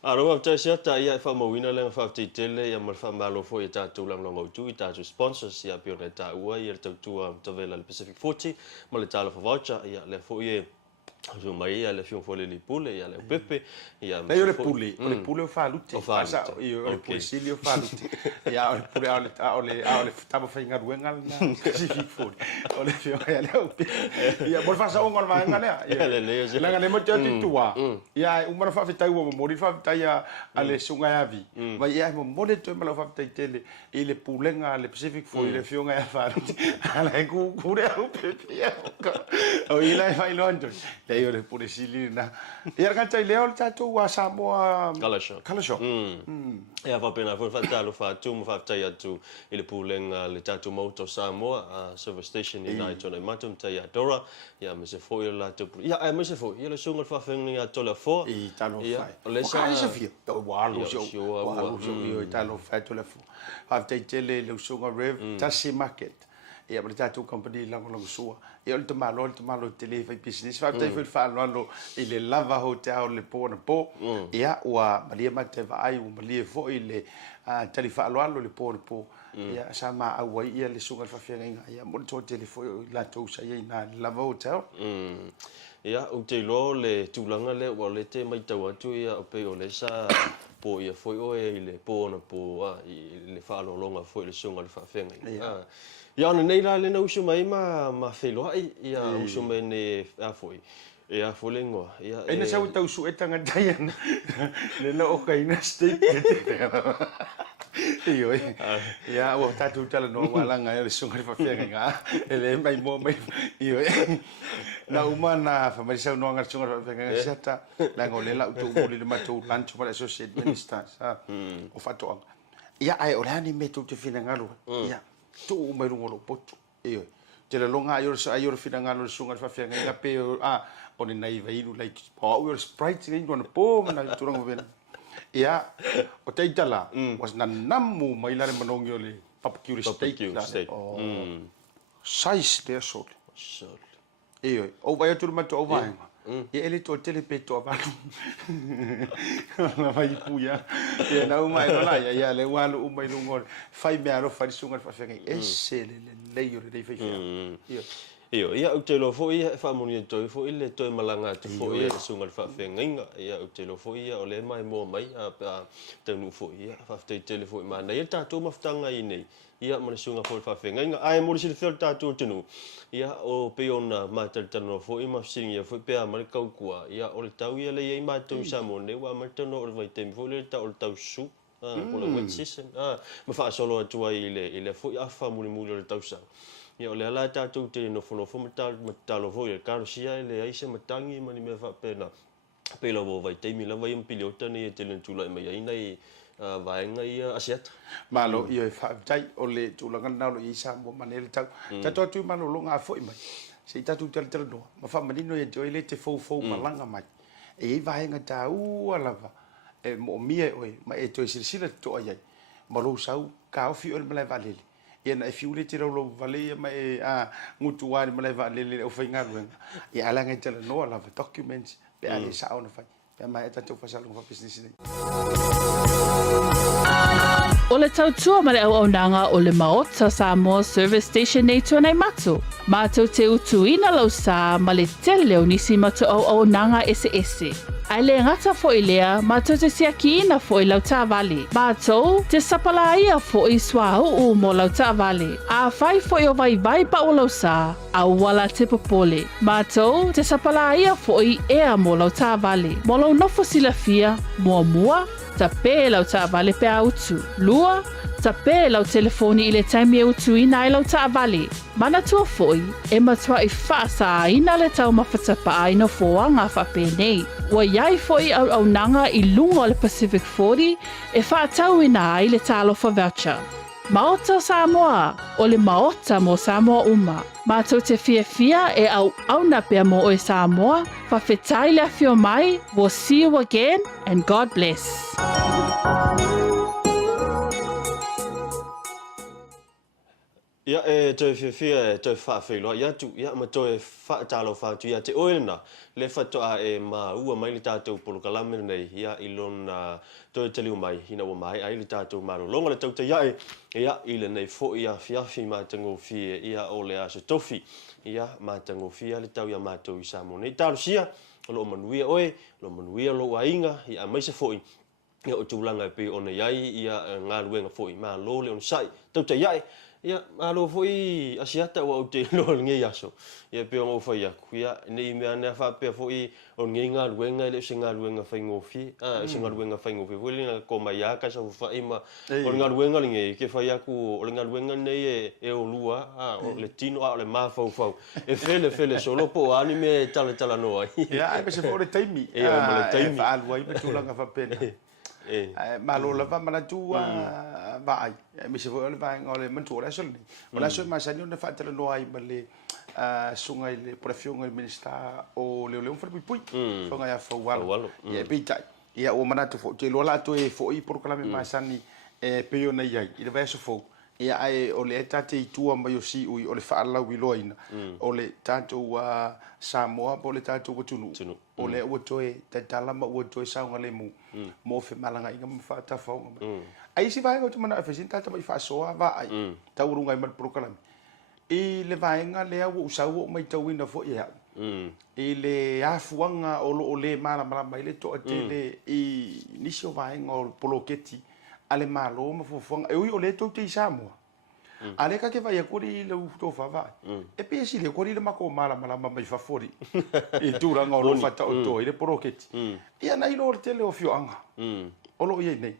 Aroa te Asiata ia fa mawina le fa te tele ia mal fa malo fo ia tatu lang longo tu i tatu sponsors ia pio le ta ua ia tau tua tavela le Pacific 40 ma le tala fa voucher ia le fo ia so mai ia le fion fo le pule ia le pepe ia le le pule fa lutte sa io le posilio fa lutte ia le pule ole tava fa inga ruenga na Pacific 40 ole fion ia le ia bol fa sa onga ma nga ia la nga le mo te tua ia uma fa fa tau mo ri fa ia ale sunga ya vi ma ia mo mo le to ma fa tele ile pulenga le Pacific 40 le fion ia fa ala ku kure au pepe ia o ila fa ilondo io le pure silina ia kan tai leo tatu wa Samoa kalasho ia fa pena fa talo fa tu mo fa tai atu ile pulenga le tatu Maota Samoa service station in Naitona matum tai adora ia me se foi la tu ia me se foi ia le sunga fa fenga tola fo i talo fa le sa se fia wa lo io talo fa tola fo fa tai tele le sunga rev Tasi Market ia le tatu company lango sua ia le malo tele fa business fa tai fa lo ile lava hotel le pona po ia wa malia mate va ai malia fo ile tali fa lo le pona po ia sama au ia le sunga fa fenga ia mo to tele fo la to sa ia na lava hotel ia o te lo le tulanga le wa le te mai tau atu ia o pe o le sa po ia foi o ile pona po le fa lo longa foi le sunga le fa fenga ia ona nei la le na usu mai ma felo ai ia usu mai ne a foi ia folengo ia ena sa utau su etanga dayan le no okaina steak io ia o tatu tala no wala nga le sunga fa fenga ele mai mo mai io na umana fa mai sa no nga sunga fa fenga seta la ngole la utu mo le matu lancho para associate minister o fato ia ai o lani metu te fina ngalo ia tu mai rungo potu io te la longa io fina ngalo sunga fa fenga nga pe o ni nai vai lu like power sprite ni no po na turang ven ia o te itala was na namu mai la manong yo le barbecue steak size de sol io o vai tu ma to vai e ele to tele pe to va na vai puya e na uma ela ia le walu uma lungo fai me aro fai sunga fa fenga ese le yo le fai Ia o te lo fo ia fa moni to fo ile to malanga te fo ia sunga fa fenga ia o te lo fo ia o le mai mo mai a te nu fo ia fa te telefo ma na ia tatu maftanga nei ia mo sunga fo fa fenga ai mo si te tatu te nu ia o pe ona ma te tano fo i ma singa fo pe a ma ka kua ia o le tau ia le ia ma to sa mo ne wa ma tano o vai te fo le ta o tau su po le wet season ma fa solo atu ile fo ia fa mo le tau sa ia o le ala tātou te nofo matalo fo ia karosia le aise matangi mani me fa pena pela wo vai teimi la vai impili o tani e te lentula mai ai nei vaenga ia Asiata malo ia fa tai o le tulanga na lo isa mo manele tau tato tu malo longa fo mai se tatu tele no ma fa manino e joy le te fo malanga mai e vaenga tau alava e mo mie oi ma e to silsila to ai malo sau ka o fi o le valele ia na fiule te lo vale mai ngutu wa mai va le o fainga ruenga ia ala ngai tele no ala documents pe ali sa ona fai pe mai ta to fasalo fa business ni O le tautua ma le au nanga o le Maota Samoa Service Station nei tōnei matu. Mātou te utuina lau sā ma le tele o nisi matu au nanga ese. Ai le ngata fo i lea, mātou te siakiina fo i lau tāwale. Mātou te sapalaia fo i swau mo lau tāwale. A whai fo i o vai pa o lau sā, a wala te popole. Mātou te sapalaia fo i ea mo lau tāwale. Mo lau nofo sila fia, mua, ta pē lau tāwale pe autu. Lua, ta pē lau telefoni i le taimi e utu ina i lau tāwale. Mana tua foi, e matua i whaasa ina le tau mawhatapa aina foanga whape nei. Wa iai foi au nanga i lunga o le Pacific 40 e whaatau ina ai le talofa voucher. Maota Samoa, o le Maota mo Samoa uma. Mātou te fia e au na pia mo o Samoa, whawhetai le awhio mai, we'll see you again and God bless. Ia toi fia toi fa lo ia tu ia ma toi fa talo fa tu ia te oina le fa to a ma ua mai le tatou polo kalame nei ia ilona toi te liu mai hina wa mai ai le tatou ma longa le tau te ia ile nei fo ia fiafi ma tango fie ia o le aso tofi ia ma tango fia le tau ia ma to i Samoa nei talo sia lo manuia oe lo manuia lo ainga ia mai se foi ia o tulanga pe ona iai ia ngaluenga foi ma lo le on sai tau te iai ia alo foi asiata wa te lo nge yaso ia pe ngo foi ya ia nei me ana fa pe foi on nge ngaluenga le singa luenga fa ngofi singa luenga fa ngofi foi na ko mai ya ka sa fa ima on ngaluenga nge ke fa ya ku o ngaluenga nei e o lua o le tino o le ma fa e fele solo po anime tala no ia ai se foi le taimi ma le taimi fa alwa i pe tulanga fa pena malo la va mana tua vai mi se vuole vai ngole mentura sol ni ona so ma sani ona fa tele no ai bale sunga ile prefiong il ministra o le fa pui so nga ya fa walo ia pita ia o mana tu fo te lo la to e fo i por kala me ma sani pe yo na ia ile va so fo ia ai o le tate i tua mai o si ui o le fa ala wi loina o le tato wa Samoa po le tato wa tunu o le o toe te tala ma o toe saunga le mu mo fe malanga inga ma fa ta fa ai si vai o te mana fe sin tata mai fa soa va ai ta urunga mai prokalami e le vaenga le o usau o mai tau ina fo ia e le afuanga o lo o le mala mai le to te le i nisi o vaenga o poloketi ale malo ma fofong e o le to te Samoa ale ka ke vai a kori le to fa va e pe si le kori le mako mala mai fa fori e tura ngolo fa ta o to ile poroketi ia na ilo te le o fio anga o lo ye nei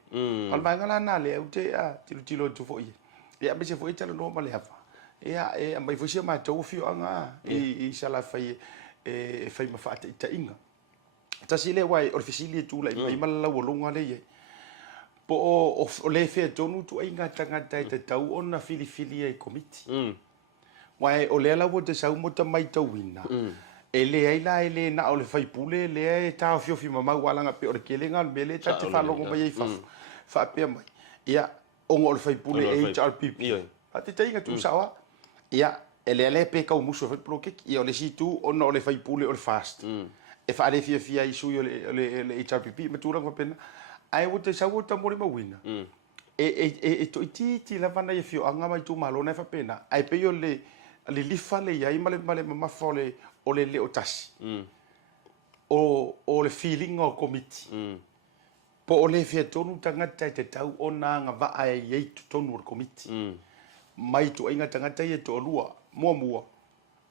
al vai ngala na le o te a tilo to fo ia be se fo italo no male afa ia e mai fo se ma to fio anga e sala fai e fai ma fa ta inga Tasi le wai ofisili tu la mai mala wo longa le ye po o le fe tonu tu inga tanga tai te tau ona fili ai komiti wai o le la wo te sau mo ta mai tau wina e le ai la ele na o le fai pule le e ta fio fi mama wala nga pe o ke le ngal mele ta te fa longo mai fa pe mai ia o ngol fai pule HRPP ati te inga tu sawa ia ele Leaupepe ka muso fe bloke ia o le situ ona o le fai pule o le fast e fa le fia isu le HRPP matura ko pena ai wo te sawo ta mori mawina e to iti la vana ye fio anga mai tu malo na fa pena ai pe yo le lifa le ia male mama fole o le o tasi o le feeling o committee po o le fia tonu tanga te tau ona nga va ai ye tonu o committee mai tu inga tanga te to lua mua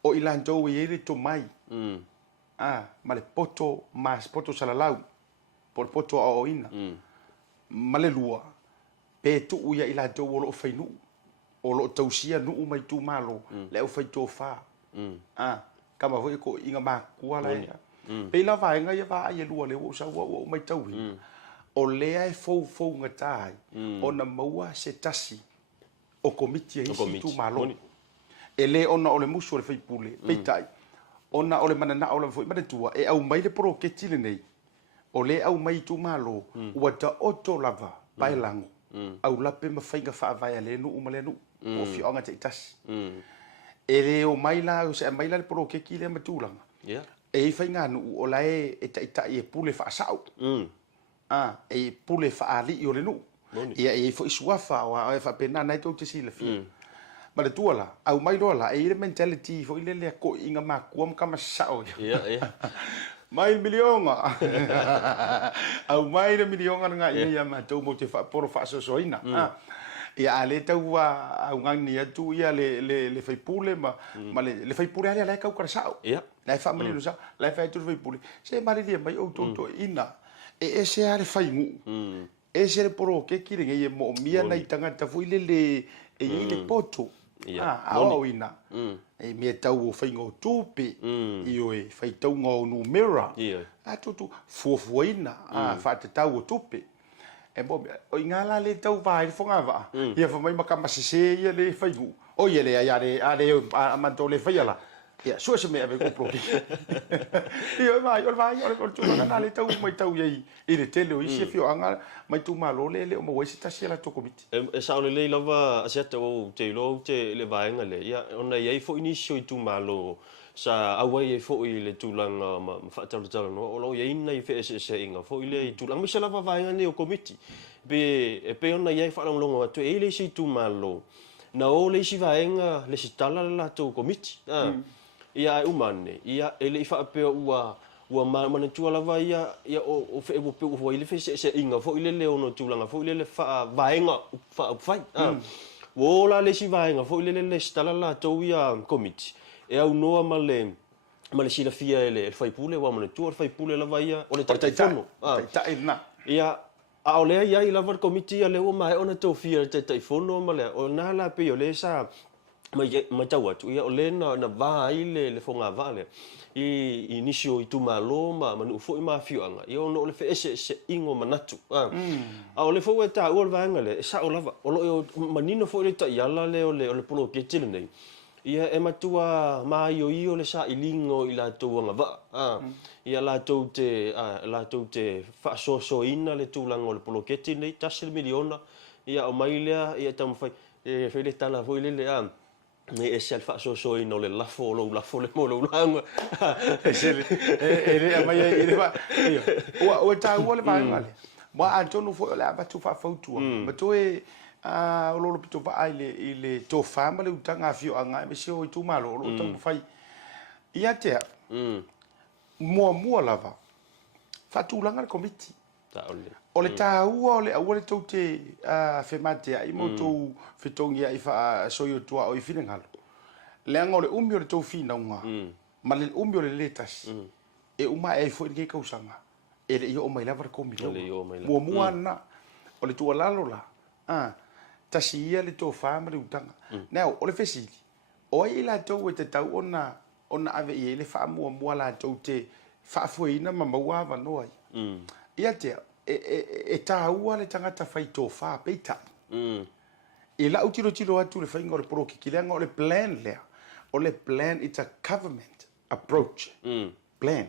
o ilanto ye le to mai male poto mas poto salalau por poto o ina male lua pe tu uia ila do o fainu o lo tausia nu mai tu malo le o fai to fa kama voi ko inga ma kuala ya pe la vai nga ya va ye lua le o sa o mai tau o le ai fo ngatai ona maua se tasi o komiti e tu malo ele ona o le muso le fai pule pe tai ona o le manana o le foi mate tua e au mai le pro ke tile nei o le au mai tu malo ua ta oto lava pai lango au lape ma fainga fa vai ale no umale no o fi onga te tas e le o mai la o se mai la le pro ke kile matulanga e fainga no o la e ta e pule fa sau e pule fa ali o le no e fo iswafa o fa pena na to te sile fi ma le tuala au mai lola e le mentality fo ile le ko inga ma kuam kama sao mai milionga au mai le milionga nga ia ma to mo te fa por fa so ina ia le tau au ngani atu ia le fai pule ma le fai pule ale ka ka sao la fa mali lo sa la fa tu fai pule se mali dia mai o to ina e se ale fai mu e se le poro ke kire nge mo mia na itanga ta fu ile le ile poto au ina e me tau o faingo tupe io e fai tau ngo numera tu fuafuina fa te tau o tupe e bo o ingala le tau vai fonga va ia fa mai makama se ia le faigu o ia le ale amanto le faiala Ya, so se me ave ko pro. Io vai, o tu na le tau mai tau ye. Ile tele o isi fio anga mai tu malo le o mo wesi tasi la to komiti. E sa le lava asiata o te lo te le vaenga le. Ya ona ye fo inisio i tu malo sa awa ye fo i le tulanga ma fatalo talo no o lo ye ina i fe se inga fo i le tulanga mi se lava vaenga le o komiti. Pe ona ye fa longa tu e le si tu malo. Na o le si vaenga le si tala la to komiti. Ia umane ia ele fa pe ua mana tua lava ia o fe o pe o ile fe se inga fo ile le ono tulanga fo ile le fa vaenga fa fai o la le si vaenga fo ile le stala la to ia committee e au noa male sila fia ele fai pule wa mana tua fai pule lava ia o le taifono na ia a o le ia i lava committee le o mai ona to fia taifono male o na la pe o le sa ma tau atu ia o le na vai le fonga vale i inisio i tu malo ma manu fo i ma fianga ia ono le fe se ingo manatu a o le fo ta o le vanga le sa o lava o lo manino fo le ta yala le o le polo ketile nei ia e matua mai o le sa ilingo i la tuanga va ia la te fa so ina le tulanga o le polo ketile nei tasi miliona ia o mai le ia tam fai e fe le tala fo le me e se fa so ino le lafo le mo lo langa ele mai ele va o ta o le vai male ma antono fo la ba tu fa fotu ma to e o lo pito va ile to fama le utanga fio anga me se o tu malo lo to fai ia te mo lava fa tu langa committee ta ole o le tāua o le tau te whematea i mo tau whetongia i wha soio tua o i whinengalo. Leanga o le umi o le tau whinaunga, ma le umi o le letasi, e uma e fo i kei kausanga, e le i o mai lava komi loa. Mua na, o le tua lalo la, tasi ia le tau whaama le utanga. Nau, o le whesili, o i la tau e te tau ona ave i le wha mua la tau te whaafuina ma maua wanoa i. Ia tea, e tāua le tangata whai tō whā peita. E la utiro atu le whainga o le poro kikileanga o le plan lea. O le plan, it's a government approach. Plan.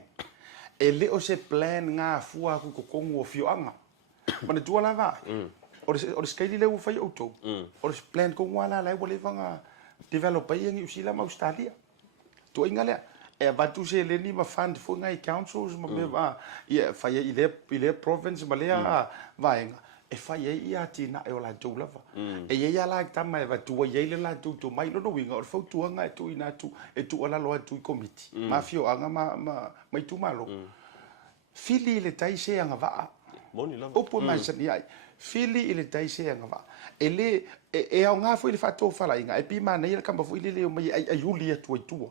E leo se plan ngā fua ku kokongu o fioanga. Mana tua la vai. O le skaili leo whai autou. O le plan ko ngā la lai wale wanga developer iangi usila ma Australia. Tua inga lea. E vatu se le ni ma fund fo ngai councils ma me va ia fa ia ile province ma lea vaenga e fa ia tina e ola tu lava e ia la ta mai vatu ia ile la tu mai no winga o fo tu anga tu ina tu e tu ola lo tu committee ma fio anga mai tu malo fili le tai se anga va moni lava o po mai sa ni ai fili ile tai se anga va ele e au nga fo ile fa to fala inga e pi mana ile kamba fo ile le mai ai yulia tu tu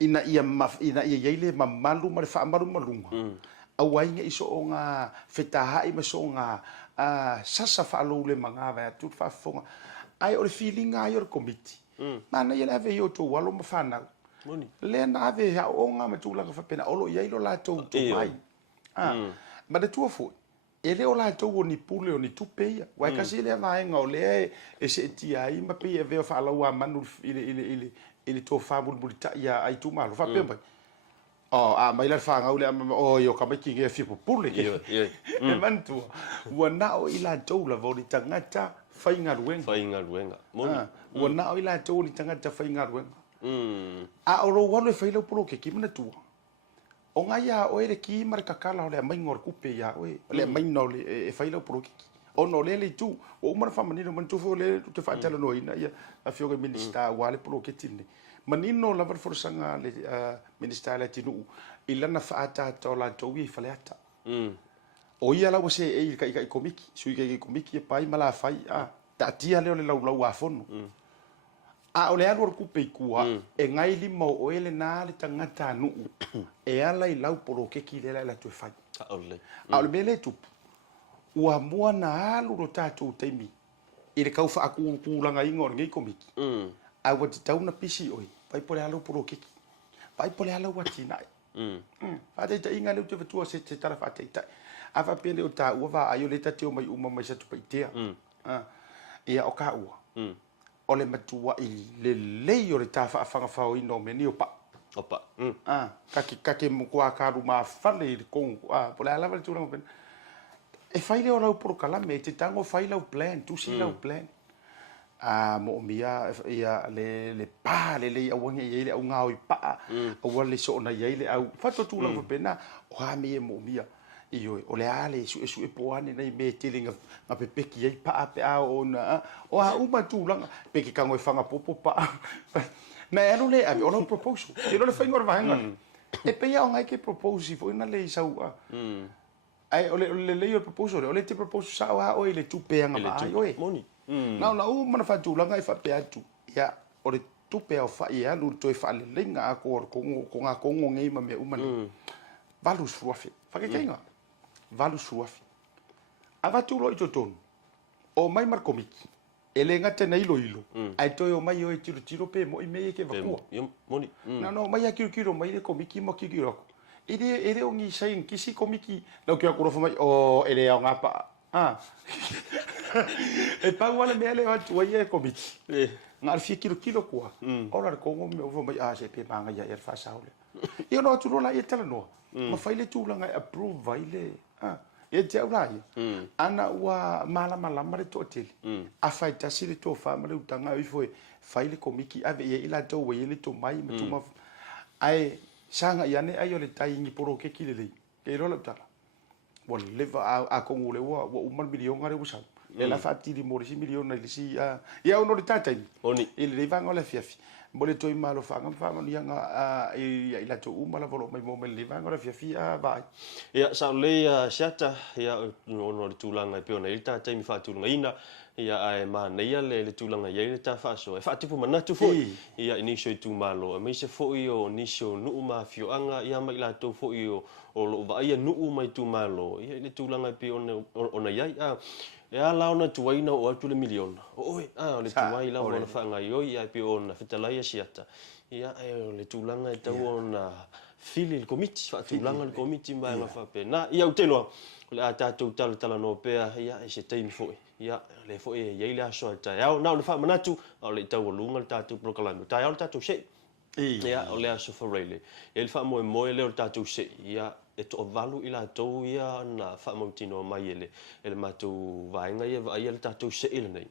ina ia ile mamalu ma fa malu malunga au ai nge iso nga fetaha i maso nga sasa fa lo le manga va tu fa fonga ai o le feeling ai o committee mana ile ave yo to walo ma fa na le na ave ha o nga ma tu la fa pena o lo ia ilo la to mai ma de tu fo ele o la to ni pule o ni tupeia wa kasi le vaenga o le e se tia i ma pe e ve fa la wa manu ile to fa bulbulita ia ai tu malo fa pe mai la fa nga o le o yo ka maki nge fi pule e mantu wa na o ila to la vo ni tangata fainga ruenga wa na o ila to ni tangata fainga ruenga o lo wa le fa ile polo ke ki mana tu o nga ia o ele ki marka kala o le mai ngor kupe ia o le mai no le e faila pro ki o no le tu o mar fa manino man tu fo le tu fa tala no ina ia a fio ke minista wale pro ke tini manino la ver forsanga le minista la tinu ila na fa ata to la to wi faleta o ia la se e kai komiki sui kai komiki pai mala fai ta tia le lau afono o le alu kupe kua e ngai lima o ele na le tangata nu e ala I lau poro ke ki le la tu fai a le mele tu ua mua na alu ro tatou teimi I le kau fa aku kulanga ingor ngai komiki a wa te tauna pisi oi pai pole alu poro ke ki pai pole alu watina fa te inga le tu vetua se te tara fa te a fa pele o ta ua va ayo le tatio mai uma mai sa tu paitea ia o ka ua o le matua I le lei o le tafa afanga fao ino me ni o pa Opa. Kake mukua karu ma fale kong pole ala vale tulang ben. E faile o lau por kalame te tango faile o plan, tu si lau plan. Mo mia ia le pa le awange ye le unga o pa. O wale so na ye le au fato tulang pena o ha me mo mia. Iyo o le ale su e poane nei me telinga nga pepeki ye pa pe a ona o ha uma tulang peki kango e fanga popo pa. Na ero le ave ona proposal. Te lo le fai ngor vanga. E pe ia ngai ke propose fo ina le sau a. Ai le proposal, ole te proposal sa a o le tupe nga ba ai oi. Moni. Na u mana fa tu langa e fa pe atu. Ya ole tupe o fa ia lu to e fa le lenga a ko nga ko ngai ma me uma. Valus fuafi. Fa ke kenga. Valus fuafi. Ava tu lo i toton. O mai mar komiki. Ele ngata na ilo. Ai toi o mai o e tiro pe mo i me ke vakua. Moni. No, mai a kiro mai le komiki mo kiro. Ele o ngi sain kisi komiki. No ke akuro mai o ele o ngapa. E pa wala me ele o tu ye komiki. Ngar fi kilo kwa. Ora ko ngo me o mai se pe manga ya er fa saule. Io no tu la yetala no. Ma fai le tu langa approve vai le. E te aurai. Ana ua malama le tōteli. A whai tasi le tō wha mare utanga ui foi. Whai le komiki ave ia ila tau wei le tō mai ma tuma. Ai sanga iane ai o le tai ingi poro ke ki le lei. Ke rola utala. Wa leva a kongu le ua umar milionga re usau. Le la whaatiri morisi miliona le si. Ia ono le tātai. Oni. Ile le vanga o le fiafi. Mole toi malo fanga nianga ila to umala volo mai mo le vanga la fia vai. Ia sa le Asiata ia no le tulanga pe ona ilta taimi fa tulanga ina ia ai ma nei le tulanga ia le ta fa so e fa tipu manatu fo ia inisho tu malo me se fo io nisho nu ma fio anga ia mai la to fo io o lo va ia nu mai tu malo ia le tulanga pe ona ia e ala ona tuaina o atu le miliona. Oi, le tuai la ona whanga i oi ai pe ona whitalai Asiata. Ia le tūlanga e tau ona fili le komiti, whaatūlanga le komiti mai ngā whape. Nā, ia uteloa, le a tātou tala Taupea, ia e se teimi foi. Ia le foi e iei le aso a tai au. Nā, le wha manatu, au le tau alunga le tātou prokalami. Tai au le tātou se. Ia o le aso whareile. Ia le wha moe le o le tātou se. Ia e to valu ila tau ia na whaamautino mai ele mātou vaenga ia le tātou se ele nei.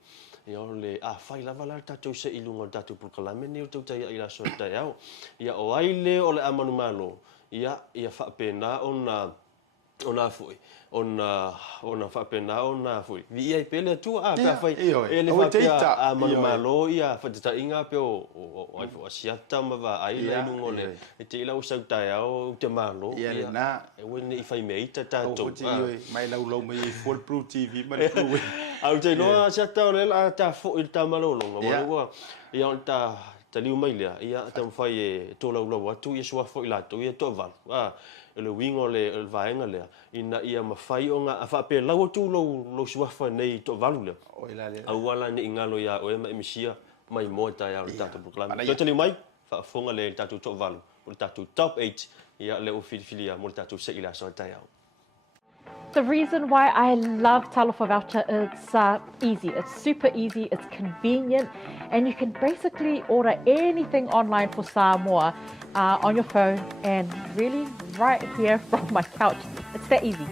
Ia le whai lava la le tātou se ilunga le tātou prokalame ni o tau tai ila so tai au. Ia o aile o le amanu malo. Ia whapena ona foi. Ona whapena ona foi. Vi ia pele tu pe fai ele whapea amanu malo ia whatita inga pe o Asiata ma va ai le lungo le e te ila usau tai au te malo ia le na e wene I fai meita tātou mai lau mai full BluTV mai Bluwave au te noa Asiata o le la ta fo il ta malolonga mo ia on ta liu mai lea ia tam fai e to lau atu ia sua fo ila to ia to val le wingo le vaenga lea ina ia mafai o nga afa pe lau tu lo sua fa nei to valu le o ila le au wala ni ingalo ia o ema emisia mai Maota ia o tātou proklame. Toi te liu mai, whaafonga le tātou top valu, o le tātou top 8, ia le o whiliwhilia mo le tātou se ila so tai au. The reason why I love Talofa Voucher is easy. It's super easy, it's convenient, and you can basically order anything online for Samoa on your phone and really right here from my couch. It's that easy.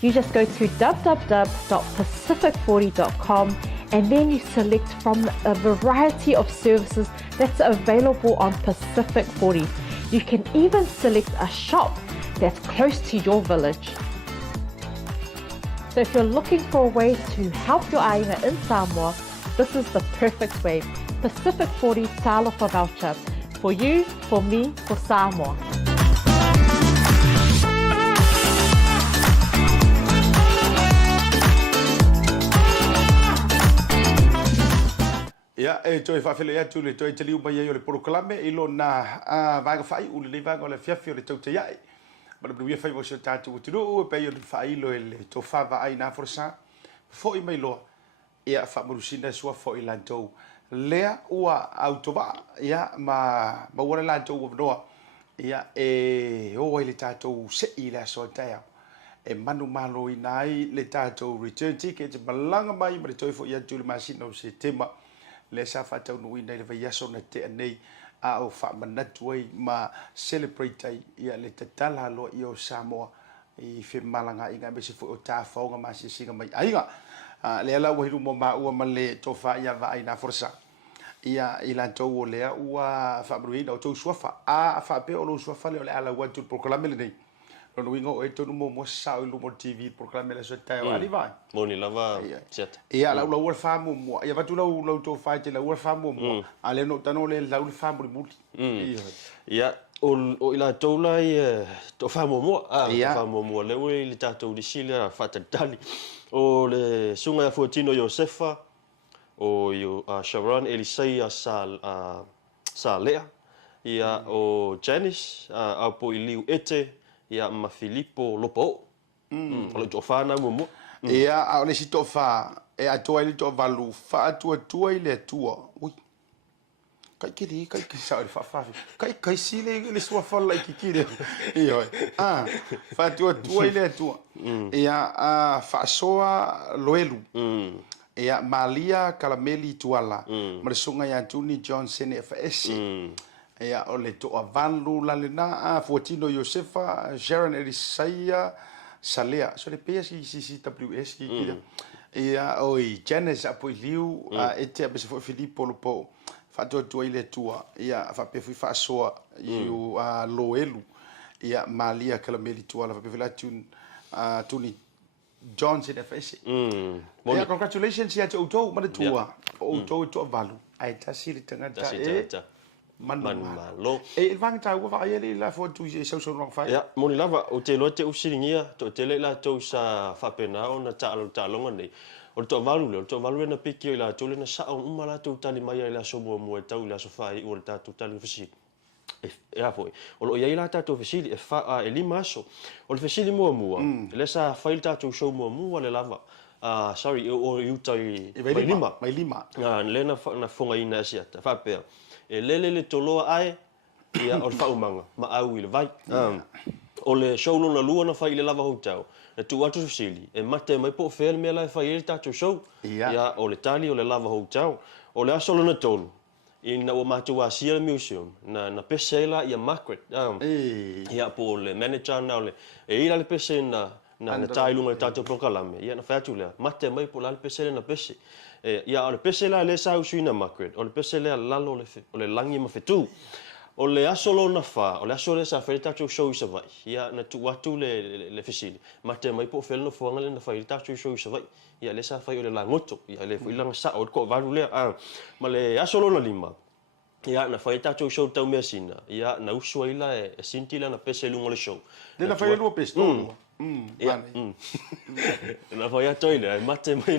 You just go to www.pacific40.com and then you select from a variety of services that's available on Pacific 40. You can even select a shop that's close to your village. So if you're looking for a way to help your ainga in Samoa, this is the perfect way. Pacific 40 Talofa Voucher. For you, for me, for Samoa. Ia toi whawhele atu le toi te liu mai o le proklame ilo na vanga whai ule le vanga o le fiafi o le Tautai. Ma le Bluwave whai mo se tātou utinu o pe o le whai ilo e le tō whawa ai nā Folasa. Fo I mai loa ia whamarusina sua fo I lantou. Lea ua autova ia ma wana lantou ua vanoa. Ia o ai le tātou se I le aso tai au. E manu malo I nai le tātou return ticket malanga mai ma le toi fo I atu le masina o se tema. Le sa fa tau nui nei le vai aso na te anei o fa manatu ai ma celebrate ai ia le tatala lo i o Samoa i fe malanga inga me se fo o tafonga ma se singa mai ainga le ala wa hiru mo ma ua ma le tofa ia va ina forsa ia ila tau o lea ua fa bruina o tau suafa a fa pe o lo suafa le ala wa tu proclame le nei lo wingo o eto no mo sa o lo TV proclame le so tai ali vai moni lava chat ia la ua fa mo ia va tu lo to fa te la ua fa mo ale no tano le la ua fa mo ia o ila tola i to fa mo fa mo le o le tato di sila fa tali o le sunga Fortino Josefa o Sharon Elisea Salea ia o Janice a po iliu ete ia ma Filippo Lopo o le tofana mo ia a le si tofa e atoa ile to valu fa tua ile tua ui kai ki sa fa kai si le sua fa la ki io fa tua ile tua ia a fa soa loelu ia Malia Kalameli tuala ma le sunga ya Tuni Johnson FS ia o le to avalu la lena a Fortino Josefa Sharon Elisea Salea so le PSCCWS ki ia oi Janice Apoiliu ete a se Filippo Lopo fa to ile tua ia fa pe fa soa yu loelu ia Malia Kalameli tuala fa pe la Tuni Johnson FS. Yeah, congratulations ya to ma tua. O to valu. Ai tasi le tangata manmalo. E vang ta wa va ele la fo tu so long fa. Ya, moni lava o te lote usiringia to te le la to sa fa pena ona ta longa nei. O to valu na piki la to le na sa o mala to tali mai la so mo tau la so fa i o ta to tali fisi. Ja foi. O lo ia la tato fesili e fa e limaso. O le fesili mo. Le sa fail tato show mo le lava. Sorry o utai mai lima. Le na fonga ina Asiata fa pe. E le toloa ai ia o fa umanga ma au ile vai. O le show no na lua na fa ile lava hotel. Na tu atu fesili e mate mai po fel me la fa ile tato show. Ia o le tali o le lava hotel. O le asolo na tolu. In o matua Sia Museum na pesela ia Market ia po le manager na le e ila le pese na tailunga le tato proclame ia na fatula mate mai po la le pesela na pese ia o le pesela le sa usuina Market o le pesela lalo le langi ma fetu o le asolo na fa o le asolo sa fa tato show sa vai ia na tu watu le fesili mate mai po fel no fonga le na fa tato show sa vai ia le sa fa o le langoto ia le ilanga sa o ko valu le ma le asolo na lima ia na fa tato show tau mesina ia na usuila e sintila na peselunga le show le na fa lu pesto na fa ya toile mate mai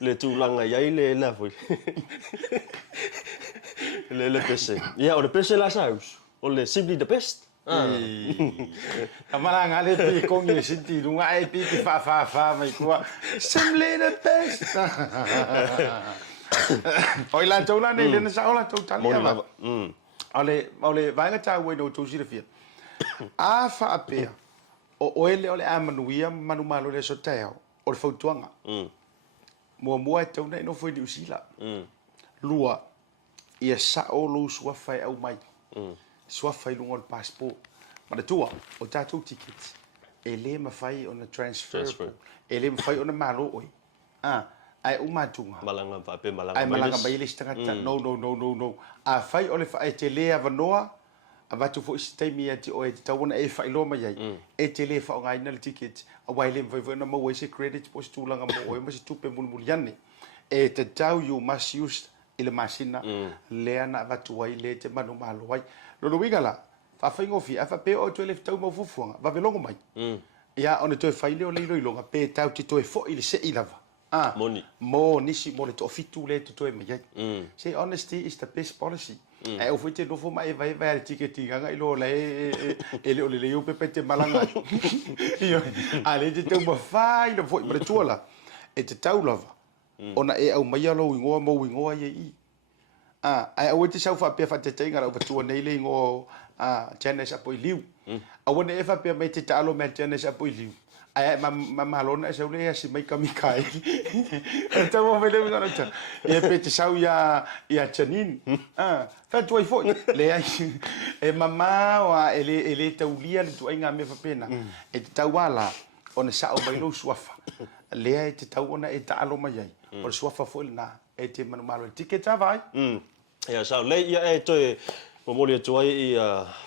le tulanga ia ile la foi le pese ia o le pese la sa o le simply the best Kamara ngale pi kong ye sinti lunga ai pi fa mai kwa simply the best. Oi la tona nei le sa ola totalia ma. Ole vainga ta we no to sirafia. A fa apea. O ele ole amanuia manu malo le soteo. O le fautuanga. Mo e tona no foi di usila. Lua ia sa o lo sua fai au mai. Sua fai lungo le passport. Ma tua o tatou tickets. Ele ma fai on a transfer. Ele ma fai on a malo oi. Ai umatunga. Malanga pa pe malanga. Ai malanga ba ile stangata. No. A fai ole fa e tele avanoa. Avatu fo sistemi ati o e tawona e fai lo mai ai. E tele fa ngai na ticket. A waile vai na mo wese credit post tulanga mo o mas tupe mulmuliane. E te tau you must use ile masina le na avatu wai le te manu malo wai. Lo wingala. Fa faingo fi fa pe o tole tau mo fufuanga. Va velongo mai. Ia ona toe fai le o le longa pe tau ti toe fo ile se ilava. Mo nisi mo le to fitu le to mai. Say honesty is the best policy. E o fite no fo mai vai vai ticketing nga ilo le ele o le Leaupepe te malanga. Io ale te tau ma fai no fo ma tuola. E te tau lava. Ona e au mai alo wingoa ye i. Ai o te sau fa pe fa te tenga ra patua nei le ngo Janice Apoiliu. A wona e fa pe mai te talo me Janice Apoiliu. ai malona sa ule si mai kamikai ta mo vele ngana cha e pe te sau ya chanin fa tu fo le ai e mama wa ele taulia le tu ainga me fa pena e te tawala ona sa o bailo suafa le ai te tau ona e ta alo mai ai o suafa fo na e te manu malo ticket vai ya sa le ya e to Momoli tu ai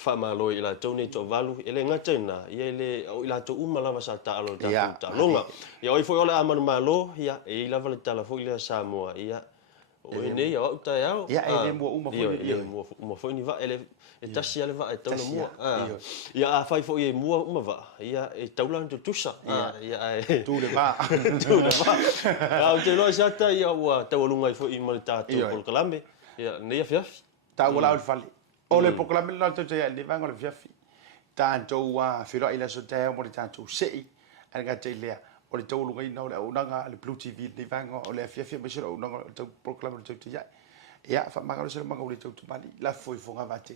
fa malo ila tone to valu ele ngatena ele ila to umala va sa ta alo ta longa ya oi foi ola amanu malo ya e ila va ta la foi ila Samoa ya o ne ya ta ya ele mo uma foi mo foi ni va ele e tasi ale va e tau mo ya fai foi mo uma va ya e taulan to tusa ya tu le va ya o te lo sa ta ya wa ta lunga foi mal ta to por kalambe ya ne ya fiaf ta wala al fali ole proclame la to ya le vango le fiafi tanto wa firo ila so te mo tanto sei anga te le o le tolu ngai na o nanga le BluTV le vango o le fiafi me siro nanga to proclame to ya ya fa manga le manga o le to mali la foi fonga vate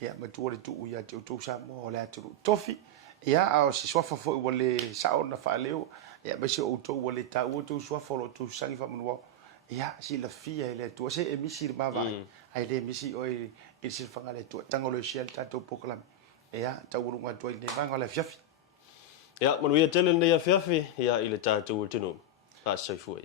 ya ma tu le tu ya to sa mo le tu tofi ya o si sofa fo o le sa ona fa leo ya me siro to o le ta o to sofa lo to sangi fa mo ya si la fia ele tu se emisi ma va ai le emisi oi il si fanga le tu tango le ciel tato proclame ya ta urunga tu ile vanga la fiafi ya manu ya tele ne ya fiafi ya ile tato tino pa sai foi